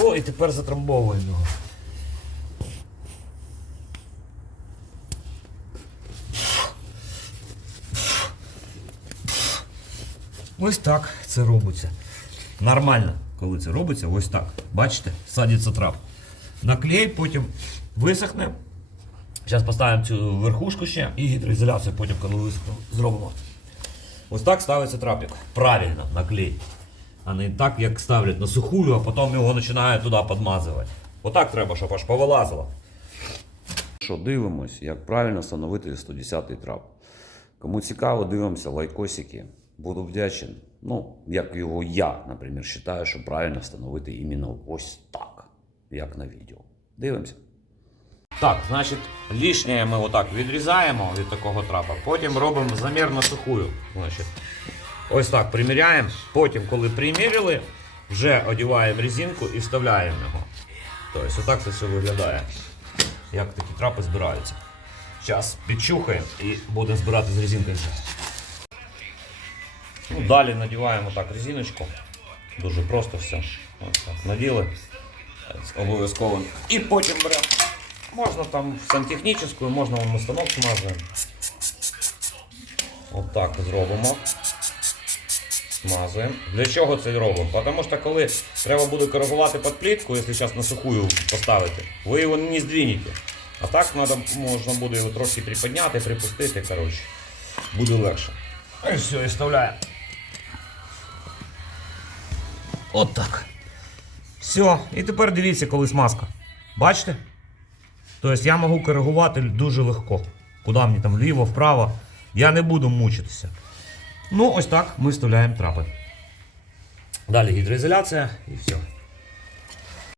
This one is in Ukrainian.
О, і тепер затрамбовуємо його. Ось так це робиться. Нормально, коли це робиться, ось так. Бачите, садиться трап. Наклей, потім висохне. Зараз поставимо цю верхушку ще і гідроізоляцію потім, коли висохне, зробимо. Ось так ставиться трапик. Правильно, наклей. А не так, як ставлять на сухую, а потім його починають туди підмазувати. Отак треба, щоб аж повилазило. Що дивимось, як правильно встановити 110-й трап. Кому цікаво, дивимося лайкосики. Буду вдячен. Ну, як його я, наприклад, вважаю, що правильно встановити іменно ось так, як на відео. Дивимося. Так, значить, лишнє ми отак відрізаємо від такого трапа, потім робимо замір на сухую. Значить, ось так приміряємо. Потім, коли приміряли, вже одіваємо резинку і вставляємо його. Тобто, отак це все виглядає. Як такі трапи збираються. Зараз підчухаємо і будемо збирати з резинкою. Ну, далі надіваємо так резиночку. Дуже просто все. Ось так наділи. Обов'язково. І потім беремо. Можна там сантехнічну, можна на станок смазуємо. От так зробимо. Смазуємо. Для чого це робимо? Тому що коли треба буде коригувати під плітку, якщо зараз на сухую поставити, ви його не здвинете. А так можна буде його трошки приподняти, припустити, коротше. Буде легше. І все, і вставляємо. От так. Все, і тепер дивіться, коли смазка. Бачите? Тобто я можу коригувати дуже легко. Куди мені там вліво, вправо. Я не буду мучитися. Ну, ось так ми вставляємо трапи. Далі гідроізоляція і все.